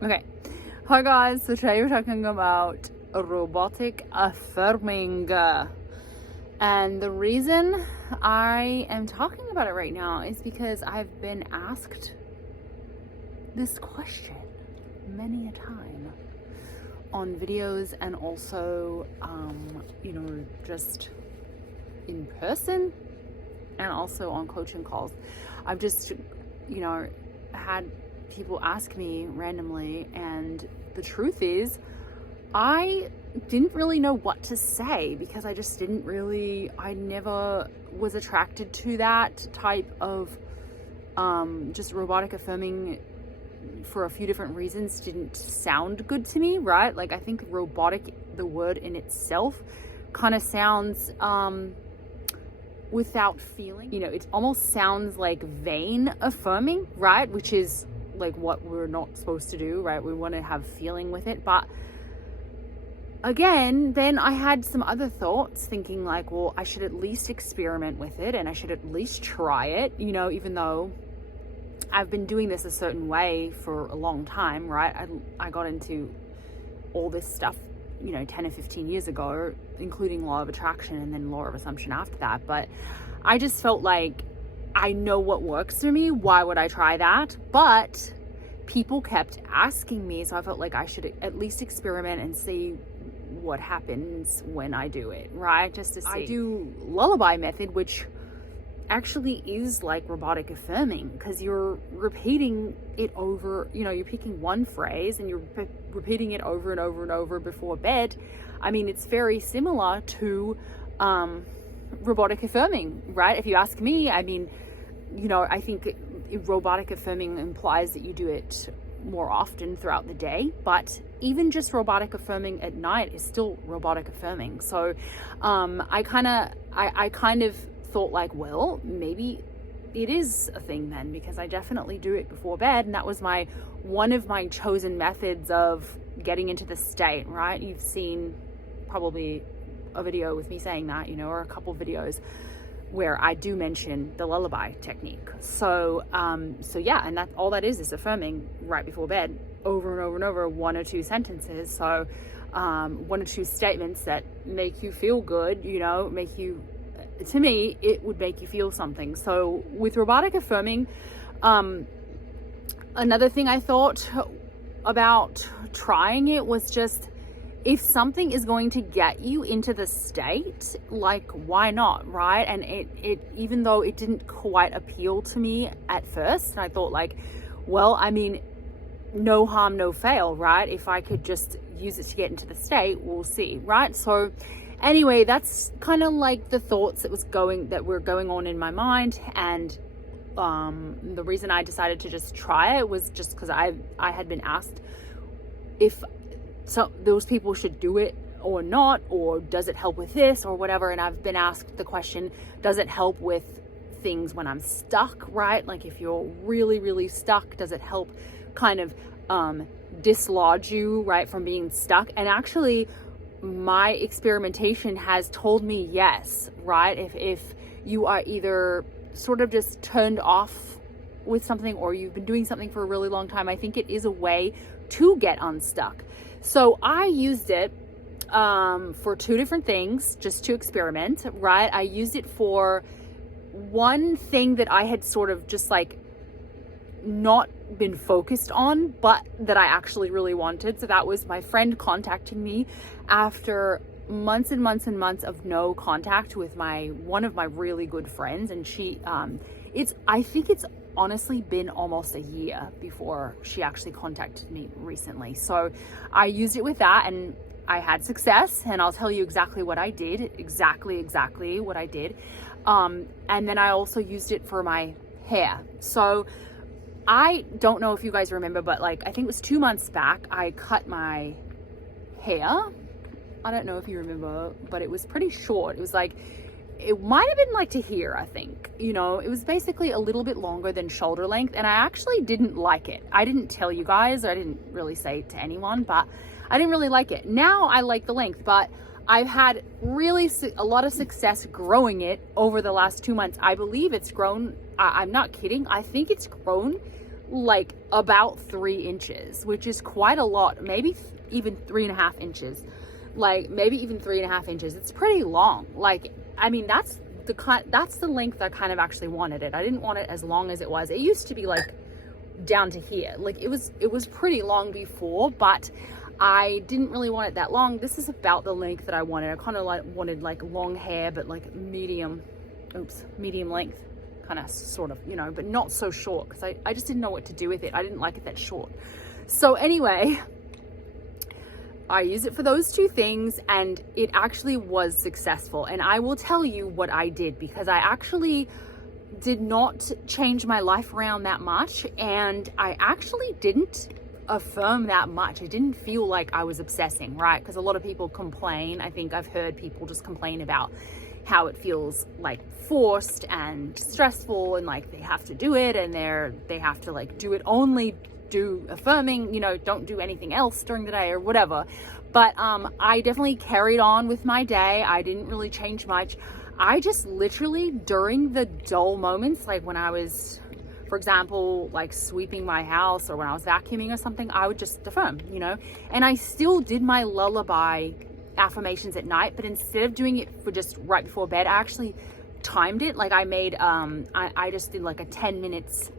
Okay. Hi guys, so today we're talking about robotic affirming. And the reason I am talking about it right now is because I've been asked this question many a time on videos and also, just in person and also on coaching calls. I've just, had people ask me randomly, and the truth is I didn't really know what to say because I never was attracted to that type of just robotic affirming for a few different reasons. Didn't sound good to me, right? Like, I think robotic, the word in itself, kind of sounds without feeling, it almost sounds like vain affirming, right? Which is like what we're not supposed to do, right? We want to have feeling with it. But again, then I had some other thoughts thinking like, well, I should at least experiment with it and I should at least try it, even though I've been doing this a certain way for a long time, right? I got into all this stuff 10 or 15 years ago, including law of attraction and then law of assumption after that. But I just felt like I know what works for me. Why would I try that? But people kept asking me, so I felt like I should at least experiment and see what happens when I do it, right? Just to see. I do lullaby method, which actually is like robotic affirming, because you're repeating it over, you're picking one phrase and you're repeating it over and over and over before bed. I mean, it's very similar to robotic affirming, right? If you ask me, I mean, I think robotic affirming implies that you do it more often throughout the day, but even just robotic affirming at night is still robotic affirming. So I kind of thought like, well, maybe it is a thing then, because I definitely do it before bed, and that was one of my chosen methods of getting into the state, right? You've seen probably a video with me saying that, or a couple videos where I do mention the lullaby technique. So yeah, and that all that is affirming right before bed, over and over and over, one or two sentences. So one or two statements that make you feel good, to me, it would make you feel something. So with robotic affirming, another thing I thought about trying it was just, if something is going to get you into the state, like, why not, right? And it even though it didn't quite appeal to me at first, and I thought like, well, I mean, no harm, no fail, right? If I could just use it to get into the state, we'll see, right? So anyway, that's kind of like the thoughts that were going on in my mind. And the reason I decided to just try it was just because I had been asked if those people should do it or not, or does it help with this or whatever. And I've been asked the question, does it help with things when I'm stuck, right? Like if you're really, really stuck, does it help kind of dislodge you, right, from being stuck? And actually, my experimentation has told me yes, right? If you are either sort of just turned off with something, or you've been doing something for a really long time, I think it is a way to get unstuck. So I used it for two different things, just to experiment, right? I used it for one thing that I had sort of just like not been focused on, but that I actually really wanted. So that was my friend contacting me after months and months and months of no contact with one of my really good friends. And she, I think it's honestly been almost a year before she actually contacted me recently. So I used it with that and I had success, and I'll tell you exactly what I did, exactly what I did. And then I also used it for my hair. So I don't know if you guys remember, but like, I think it was 2 months back, I cut my hair. I don't know if you remember, but it was pretty short. It was like, it might have been like to here, I think. It was basically a little bit longer than shoulder length, and I actually didn't like it. I didn't tell you guys, or I didn't really say it to anyone, but I didn't really like it. Now I like the length, but I've had really a lot of success growing it over the last 2 months. I believe it's grown, I'm not kidding, I think it's grown like about 3 inches, which is quite a lot, maybe even 3.5 inches, like maybe even 3.5 inches. It's pretty long. Like, I mean, that's the length I kind of actually wanted it. I didn't want it as long as it was. It used to be like down to here. Like it was pretty long before, but I didn't really want it that long. This is about the length that I wanted. I kind of like wanted like long hair, but like medium length, kind of sort of, you know, but not so short, because I just didn't know what to do with it. I didn't like it that short. So anyway, I use it for those 2 things, and it actually was successful. And I will tell you what I did, because I actually did not change my life around that much, and I actually didn't affirm that much. It didn't feel like I was obsessing, right? Because a lot of people complain. I think I've heard people just complain about how it feels like forced and stressful, and like they have to do it, and they have to like do it, only do affirming, you know, don't do anything else during the day or whatever. But I definitely carried on with my day. I didn't really change much. I just literally, during the dull moments, like when I was, for example, like sweeping my house or when I was vacuuming or something, I would just affirm, you know. And I still did my lullaby affirmations at night, but instead of doing it for just right before bed, I actually timed it. Like I made I just did like a 10 minutes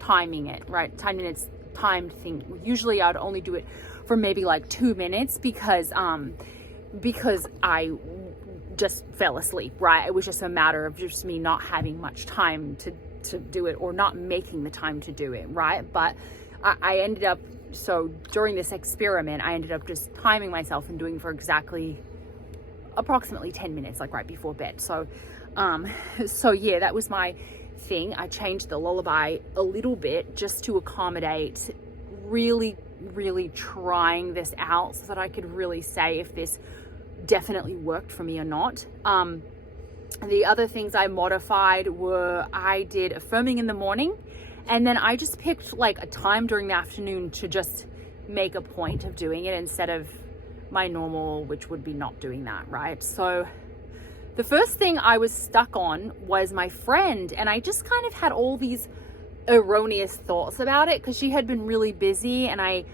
timing it, right? 10 minutes timed thing. Usually I'd only do it for maybe like 2 minutes, because I just fell asleep, right? It was just a matter of just me not having much time to do it, or not making the time to do it, right? But I ended up, so during this experiment, I ended up just timing myself and doing for approximately 10 minutes, like right before bed. So yeah, that was my thing. I changed the lullaby a little bit just to accommodate really trying this out, so that I could really say if this definitely worked for me or not. The other things I modified were, I did affirming in the morning, and then I just picked like a time during the afternoon to just make a point of doing it, instead of my normal, which would be not doing that, right? So the first thing I was stuck on was my friend, and I just kind of had all these erroneous thoughts about it, because she had been really busy, and I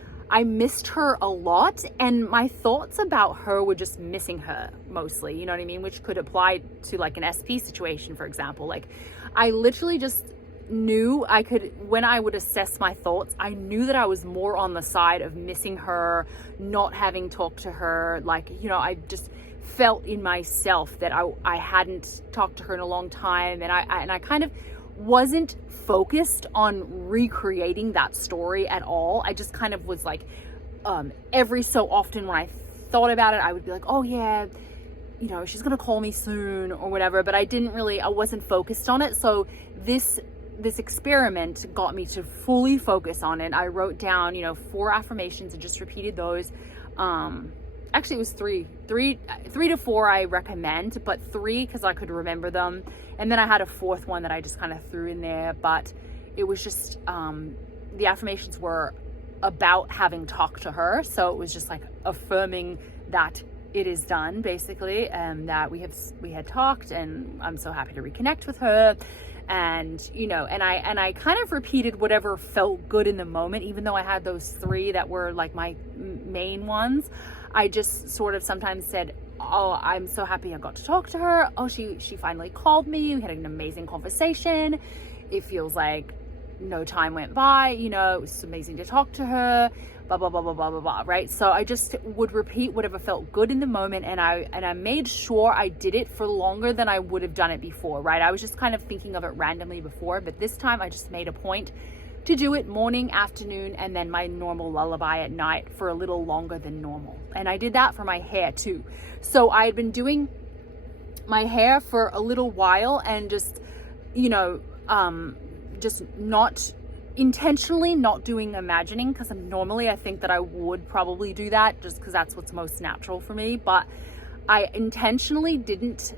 missed her a lot, and my thoughts about her were just missing her mostly, you know what I mean? Which could apply to like an SP situation, for example. Like I literally just knew I could, when I would assess my thoughts, I knew that I was more on the side of missing her, not having talked to her. Like, you know, I just felt in myself that I hadn't talked to her in a long time, and I kind of wasn't focused on recreating that story at all. I just kind of was like, every so often when I thought about it, I would be like, oh yeah, you know, she's gonna call me soon or whatever, but I wasn't focused on it. So this experiment got me to fully focus on it. I wrote down, you know, 4 affirmations and just repeated those. Actually it was 3 to 4 I recommend, but 3 because I could remember them, and then I had a 4th one that I just kind of threw in there. But it was just the affirmations were about having talked to her, so it was just like affirming that it is done, basically, and that we had talked, and I'm so happy to reconnect with her. And you know, and I kind of repeated whatever felt good in the moment, even though I had those 3 that were like my main ones. I just sort of sometimes said, oh, I'm so happy I got to talk to her. Oh, she finally called me. We had an amazing conversation. It feels like no time went by, you know, it was amazing to talk to her, blah, blah, blah, blah, blah, blah, blah, right? So I just would repeat whatever felt good in the moment, and I made sure I did it for longer than I would have done it before, right? I was just kind of thinking of it randomly before, but this time I just made a point to do it morning, afternoon, and then my normal lullaby at night for a little longer than normal. And I did that for my hair too. So I had been doing my hair for a little while, and just, you know, just not intentionally not doing imagining, because normally I think that I would probably do that just because that's what's most natural for me, but I intentionally didn't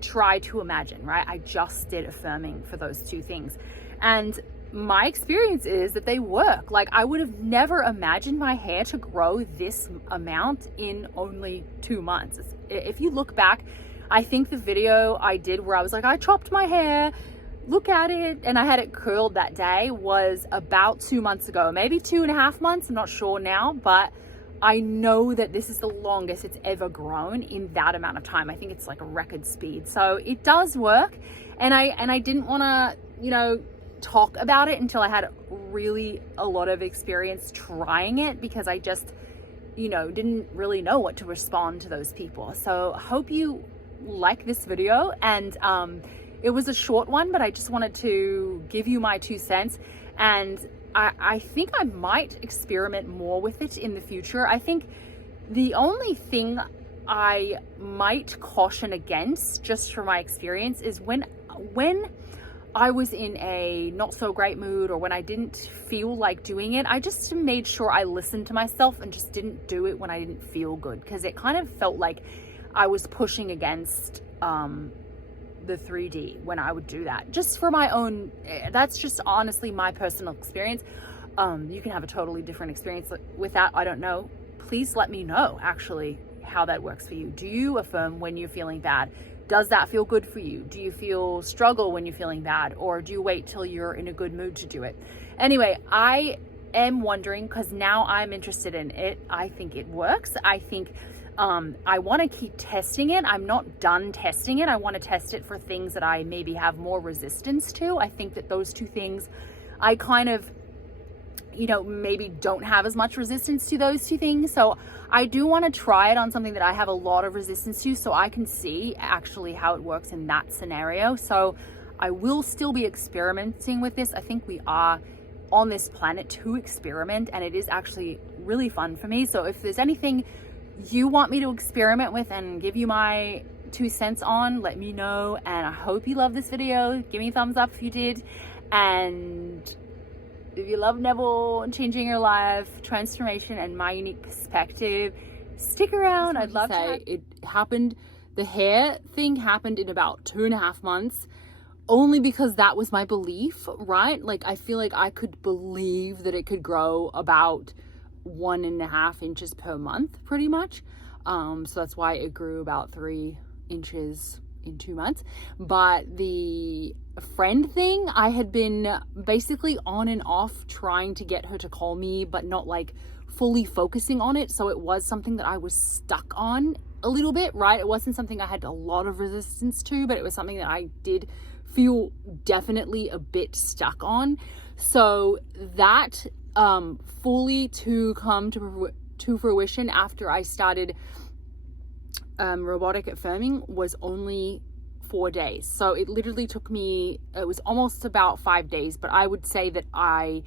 try to imagine, right? I just did affirming for those 2 things, and my experience is that they work. Like I would have never imagined my hair to grow this amount in only 2 months. If you look back, I think the video I did where I was like, I chopped my hair look at it, and I had it curled that day, was about 2 months ago, maybe 2.5 months. I'm not sure now, but I know that this is the longest it's ever grown in that amount of time. I think it's like a record speed. So it does work. And I didn't want to, you know, talk about it until I had really a lot of experience trying it, because I just, you know, didn't really know what to respond to those people. So I hope you like this video. And it was a short one, but I just wanted to give you my 2 cents. And I think I might experiment more with it in the future. I think the only thing I might caution against, just from my experience, is when I was in a not so great mood, or when I didn't feel like doing it, I just made sure I listened to myself and just didn't do it when I didn't feel good, because it kind of felt like I was pushing against the 3D when I would do that. Just for my own, that's just honestly my personal experience. You can have a totally different experience with that. I don't know. Please let me know actually how that works for you. Do you affirm when you're feeling bad? Does that feel good for you? Do you feel struggle when you're feeling bad, or do you wait till you're in a good mood to do it? Anyway, I am wondering, because now I'm interested in it. I think it works. I think I want to keep testing it. I'm not done testing it. I want to test it for things that I maybe have more resistance to. I think that those 2 things, I kind of, you know, maybe don't have as much resistance to those 2 things. So I do want to try it on something that I have a lot of resistance to, so I can see actually how it works in that scenario. So I will still be experimenting with this. I think we are on this planet to experiment, and it is actually really fun for me. So if there's anything you want me to experiment with and give you my 2 cents on, let me know. And I hope you love this video. Give me a thumbs up if you did. And if you love Neville and changing your life, transformation, and my unique perspective, stick around. I'd love to say it happened. The hair thing happened in about 2.5 months, only because that was my belief, right? Like, I feel like I could believe that it could grow about 1.5 inches per month, pretty much. So that's why it grew about 3 inches in 2 months. But the friend thing, I had been basically on and off trying to get her to call me, but not like fully focusing on it. So it was something that I was stuck on a little bit, right? It wasn't something I had a lot of resistance to, but it was something that I did feel definitely a bit stuck on. So that fully to come to fruition after I started robotic affirming was only 4 days. So it literally took me, it was almost about 5 days, but I would say that I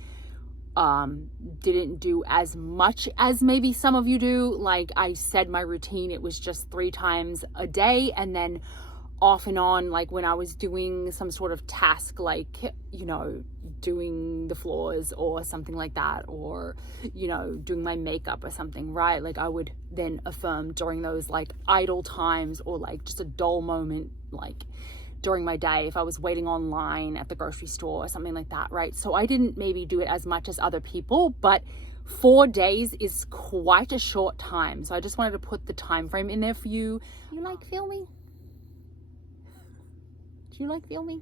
didn't do as much as maybe some of you do. Like I said, my routine, it was just 3 times a day, and then off and on, like when I was doing some sort of task, like, you know, doing the floors or something like that, or, you know, doing my makeup or something, right? Like I would then affirm during those like idle times, or like just a dull moment, like during my day, if I was waiting online at the grocery store or something like that, right? So I didn't maybe do it as much as other people, but 4 days is quite a short time. So I just wanted to put the time frame in there for you. You like feel me? Do you like feel me?